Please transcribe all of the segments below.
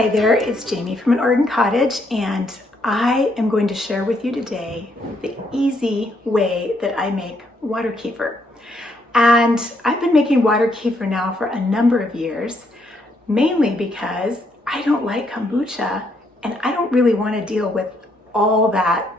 Hi there, it's Jamie from An Oregon Cottage, and I am going to share with you today the easy way that I make water kefir. And I've been making water kefir now for a number of years, mainly because I don't like kombucha and I don't really want to deal with all that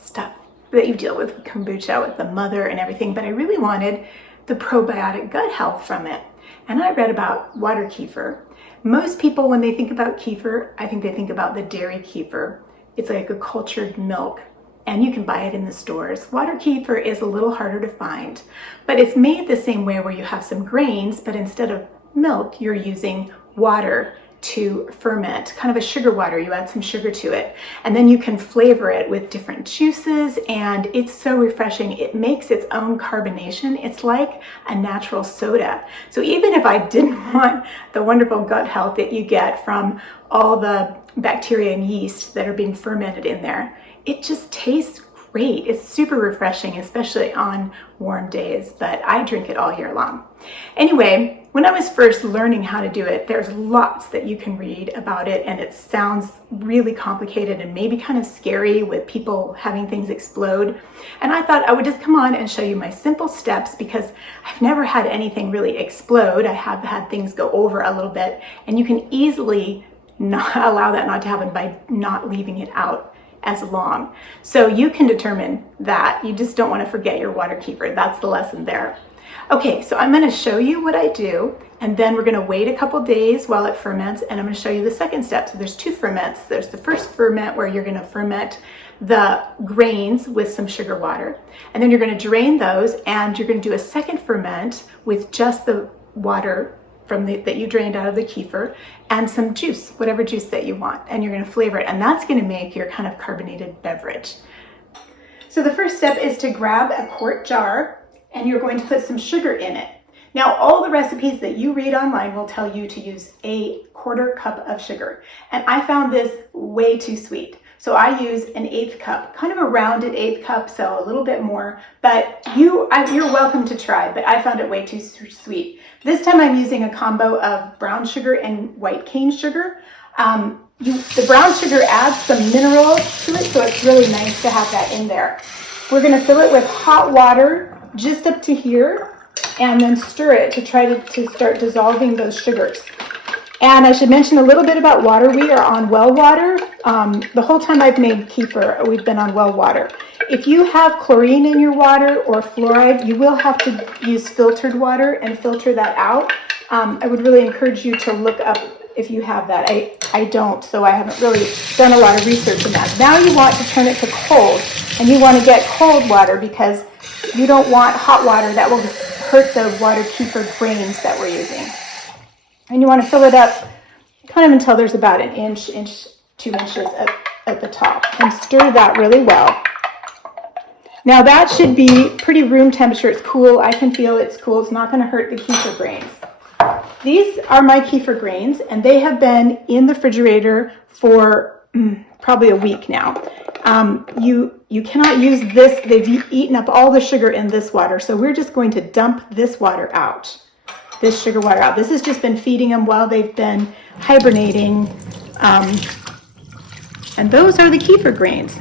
stuff that you deal with kombucha, with the mother and everything, but I really wanted the probiotic gut health from it. And I read about water kefir. Most people, when they think about kefir, I think they think about the dairy kefir. It's like a cultured milk, and you can buy it in the stores. Water kefir is a little harder to find, but it's made the same way where you have some grains, but instead of milk, you're using water to ferment, kind of a sugar water. You add some sugar to it, and then you can flavor it with different juices, and it's so refreshing. It makes its own carbonation. It's like a natural soda. So even if I didn't want the wonderful gut health that you get from all the bacteria and yeast that are being fermented in there, it just tastes great. It's super refreshing, especially on warm days, but I drink it all year long. Anyway, when I was first learning how to do it, there's lots that you can read about it, and it sounds really complicated and maybe kind of scary with people having things explode. And I thought I would just come on and show you my simple steps, because I've never had anything really explode. I have had things go over a little bit, and you can easily not allow that not to happen by not leaving it out as long. So you can determine that. You just don't want to forget your water kefir. That's the lesson there. Okay, so I'm going to show you what I do, and then we're going to wait a couple days while it ferments, and I'm going to show you the second step. So there's two ferments. There's the first ferment where you're going to ferment the grains with some sugar water, and then you're going to drain those, and you're going to do a second ferment with just the water from that you drained out of the kefir and some juice, whatever juice that you want, and you're going to flavor it, and that's going to make your kind of carbonated beverage. So the first step is to grab a quart jar, and you're going to put some sugar in it. Now, all the recipes that you read online will tell you to use a quarter cup of sugar, and I found this way too sweet. So I use an eighth cup, kind of a rounded eighth cup, so a little bit more, but you're welcome to try, but I found it way too sweet. This time I'm using a combo of brown sugar and white cane sugar. The brown sugar adds some minerals to it, so it's really nice to have that in there. We're gonna fill it with hot water just up to here, and then stir it to try to start dissolving those sugars. And I should mention a little bit about water. We are on well water. The whole time I've made kefir, we've been on well water. If you have chlorine in your water or fluoride, you will have to use filtered water and filter that out. I would really encourage you to look up if you have that. I don't, so I haven't really done a lot of research on that. Now you want to turn it to cold, and you want to get cold water because you don't want hot water. That will hurt the water kefir grains that we're using. And you want to fill it up kind of until there's about an inch, 2 inches at the top, and stir that really well. Now that should be pretty room temperature. It's cool. I can feel it's cool. It's not going to hurt the kefir grains. These are my kefir grains, and they have been in the refrigerator for probably a week now. You cannot use this. They've eaten up all the sugar in this water, so we're just going to dump this water out. This sugar water out. This has just been feeding them while they've been hibernating. And those are the kefir grains.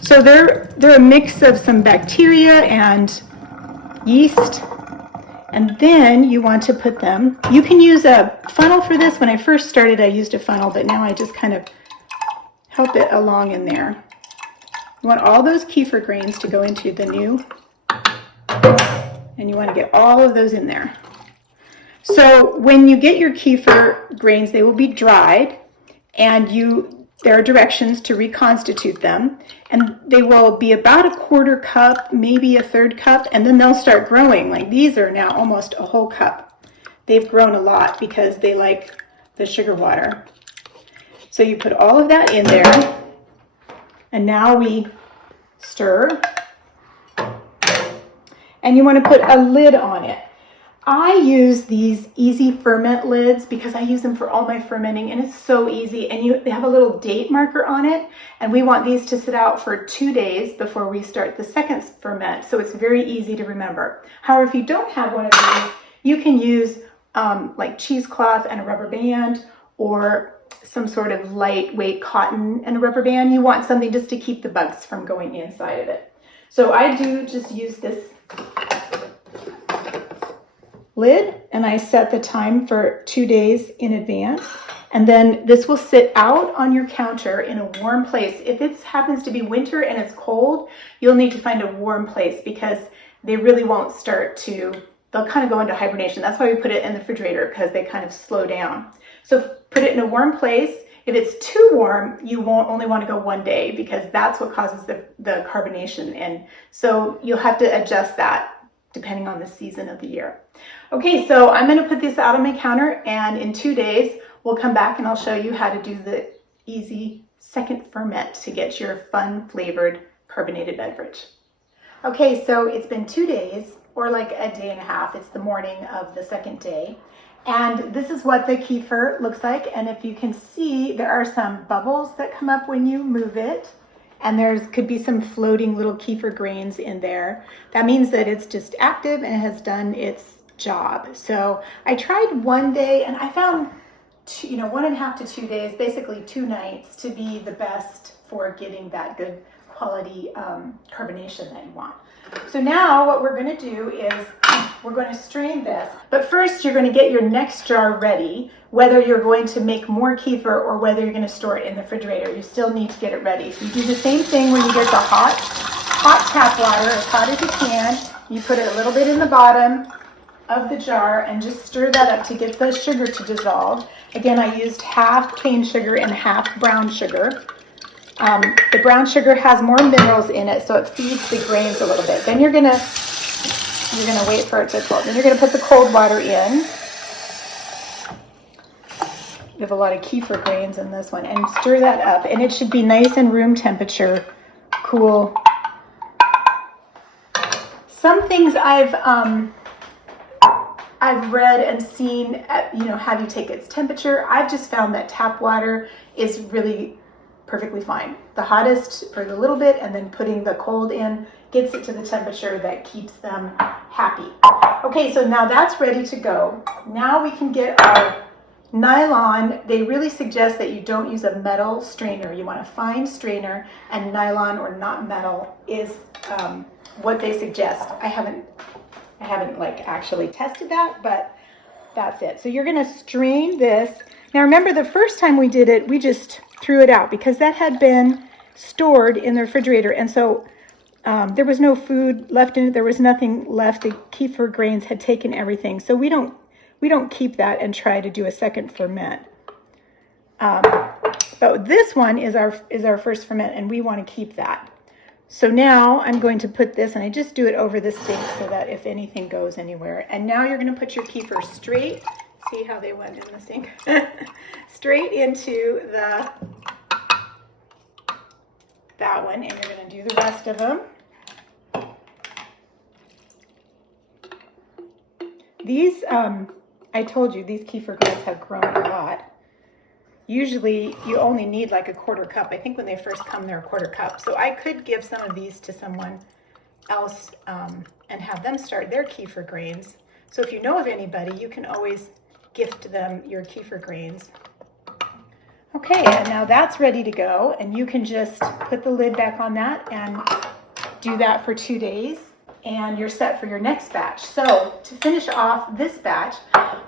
So they're a mix of some bacteria and yeast. And then you want to put them, you can use a funnel for this. When I first started, I used a funnel, but now I just kind of help it along in there. You want all those kefir grains to go into the new, and you want to get all of those in there. So when you get your kefir grains, they will be dried, and there are directions to reconstitute them, and they will be about a quarter cup, maybe a third cup, and then they'll start growing. Like these are now almost a whole cup. They've grown a lot because they like the sugar water. So you put all of that in there, and now we stir, and you want to put a lid on it. I use these easy ferment lids because I use them for all my fermenting, and it's so easy, and they have a little date marker on it, and we want these to sit out for 2 days before we start the second ferment, so it's very easy to remember. However, if you don't have one of these, you can use like cheesecloth and a rubber band, or some sort of lightweight cotton and a rubber band. You want something just to keep the bugs from going inside of it. So I do just use this lid, and I set the time for 2 days in advance. And then this will sit out on your counter in a warm place. If it happens to be winter and it's cold, you'll need to find a warm place because they really won't start to, they'll kind of go into hibernation. That's why we put it in the refrigerator, because they kind of slow down. So put it in a warm place. If it's too warm, you won't only want to go 1 day, because that's what causes the carbonation. And so you'll have to adjust that depending on the season of the year. Okay, so I'm going to put this out on my counter, and in 2 days, we'll come back and I'll show you how to do the easy second ferment to get your fun flavored carbonated beverage. Okay, so it's been 2 days, or like a day and a half. It's the morning of the second day. And this is what the kefir looks like. And if you can see, there are some bubbles that come up when you move it. And could be some floating little kefir grains in there. That means that it's just active and it has done its job. So I tried 1 day, and I found 1.5 to 2 days, basically 2 nights, to be the best for getting that good quality carbonation that you want. So now what we're going to do is we're going to strain this. But first, you're going to get your next jar ready. Whether you're going to make more kefir or whether you're going to store it in the refrigerator, you still need to get it ready. So you do the same thing when you get the hot tap water, as hot as you can. You put it a little bit in the bottom of the jar and just stir that up to get the sugar to dissolve. Again, I used half cane sugar and half brown sugar. The brown sugar has more minerals in it, so it feeds the grains a little bit. Then you're gonna wait for it to cool. Then you're gonna put the cold water in. You have a lot of kefir grains in this one, and stir that up. And it should be nice and room temperature, cool. Some things I've read and seen, have you take its temperature. I've just found that tap water is really perfectly fine. The hottest for the little bit, and then putting the cold in gets it to the temperature that keeps them happy. Okay, so now that's ready to go. Now we can get our nylon. They really suggest that you don't use a metal strainer. You want a fine strainer, and nylon or not metal is what they suggest. I haven't actually tested that, but that's it. So you're going to strain this. Now remember, the first time we did it, we just threw it out because that had been stored in the refrigerator, and so there was no food left in it. There was nothing left. The kefir grains had taken everything. So we don't keep that and try to do a second ferment. But this one is our first ferment, and we want to keep that. So now I'm going to put this, and I just do it over the sink so that if anything goes anywhere. And now you're going to put your kefir straight. See how they went in the sink? Straight into that one, and you're going to do the rest of them. These, I told you, these kefir grains have grown a lot. Usually you only need like a 1/4 cup. I think when they first come, they're a 1/4 cup. So I could give some of these to someone else and have them start their kefir grains. So if you know of anybody, you can always gift them your kefir grains. Okay, and now that's ready to go, and you can just put the lid back on that and do that for 2 days, and you're set for your next batch. So to finish off this batch,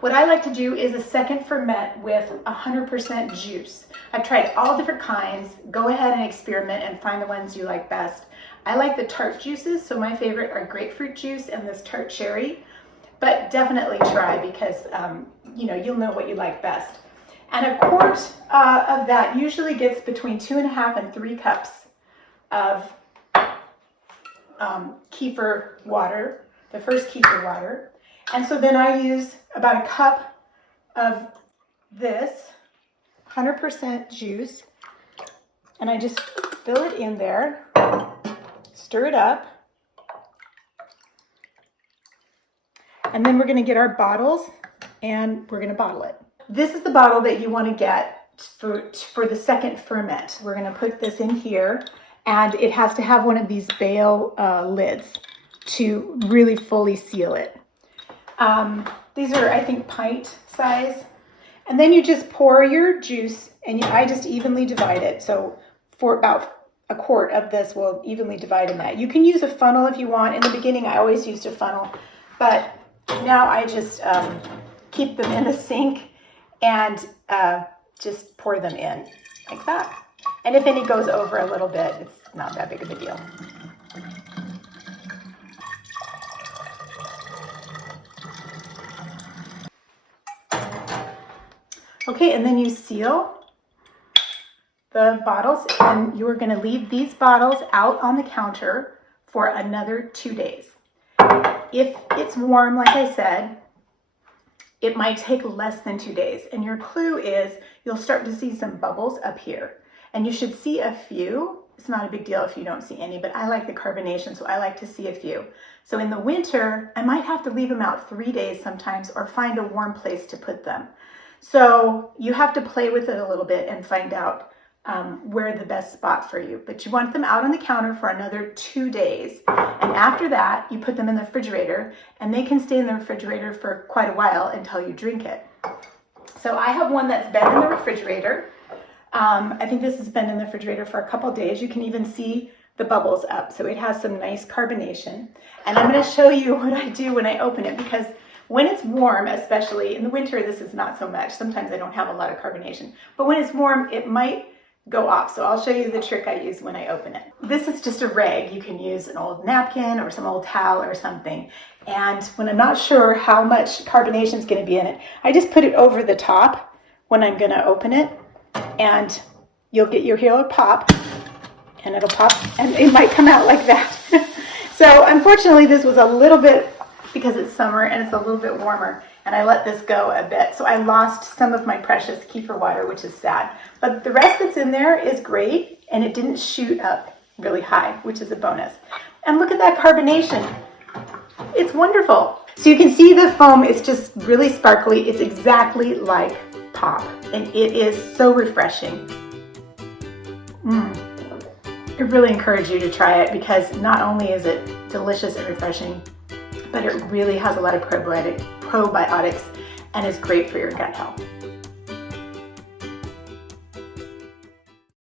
what I like to do is a second ferment with 100% juice. I've tried all different kinds. Go ahead and experiment and find the ones you like best. I like the tart juices, so my favorite are grapefruit juice and this tart cherry, but definitely try because you'll know what you like best. And a quart of that usually gets between 2.5 and 3 cups of kefir water, the first kefir water. And so then I use about a cup of this 100% juice, and I just fill it in there, stir it up, and then we're going to get our bottles and we're going to bottle it. This is the bottle that you want to get for the second ferment. We're going to put this in here, and it has to have one of these bale lids to really fully seal it. These are, I think, pint size. And then you just pour your juice and I just evenly divide it. So for about a quart of this, we'll evenly divide in that. You can use a funnel if you want. In the beginning, I always used a funnel, but now I just keep them in the sink and just pour them in like that. And if any goes over a little bit, it's not that big of a deal. Okay, and then you seal the bottles, and you are going to leave these bottles out on the counter for another 2 days. If it's warm, like I said, it might take less than 2 days. And your clue is you'll start to see some bubbles up here. And you should see a few. It's not a big deal if you don't see any, but I like the carbonation, so I like to see a few. So in the winter, I might have to leave them out 3 days sometimes, or find a warm place to put them. So you have to play with it a little bit and find out where the best spot for you. But you want them out on the counter for another 2 days. And after that, you put them in the refrigerator, and they can stay in the refrigerator for quite a while until you drink it. So I have one that's been in the refrigerator. I think this has been in the refrigerator for a couple days. You can even see the bubbles up. So it has some nice carbonation. And I'm going to show you what I do when I open it, because when it's warm, especially in the winter, this is not so much. Sometimes I don't have a lot of carbonation. But when it's warm, it might go off. So I'll show you the trick I use when I open it. This is just a rag. You can use an old napkin or some old towel or something. And when I'm not sure how much carbonation is going to be in it, I just put it over the top when I'm going to open it. And you'll hear a pop, and it'll pop, and it might come out like that. So unfortunately, this was a little bit, because it's summer and it's a little bit warmer, and I let this go a bit. So I lost some of my precious kefir water, which is sad. But the rest that's in there is great, and it didn't shoot up really high, which is a bonus. And look at that carbonation. It's wonderful. So you can see the foam is just really sparkly. It's exactly like pop, and it is so refreshing. I really encourage you to try it, because not only is it delicious and refreshing, but it really has a lot of probiotics and is great for your gut health.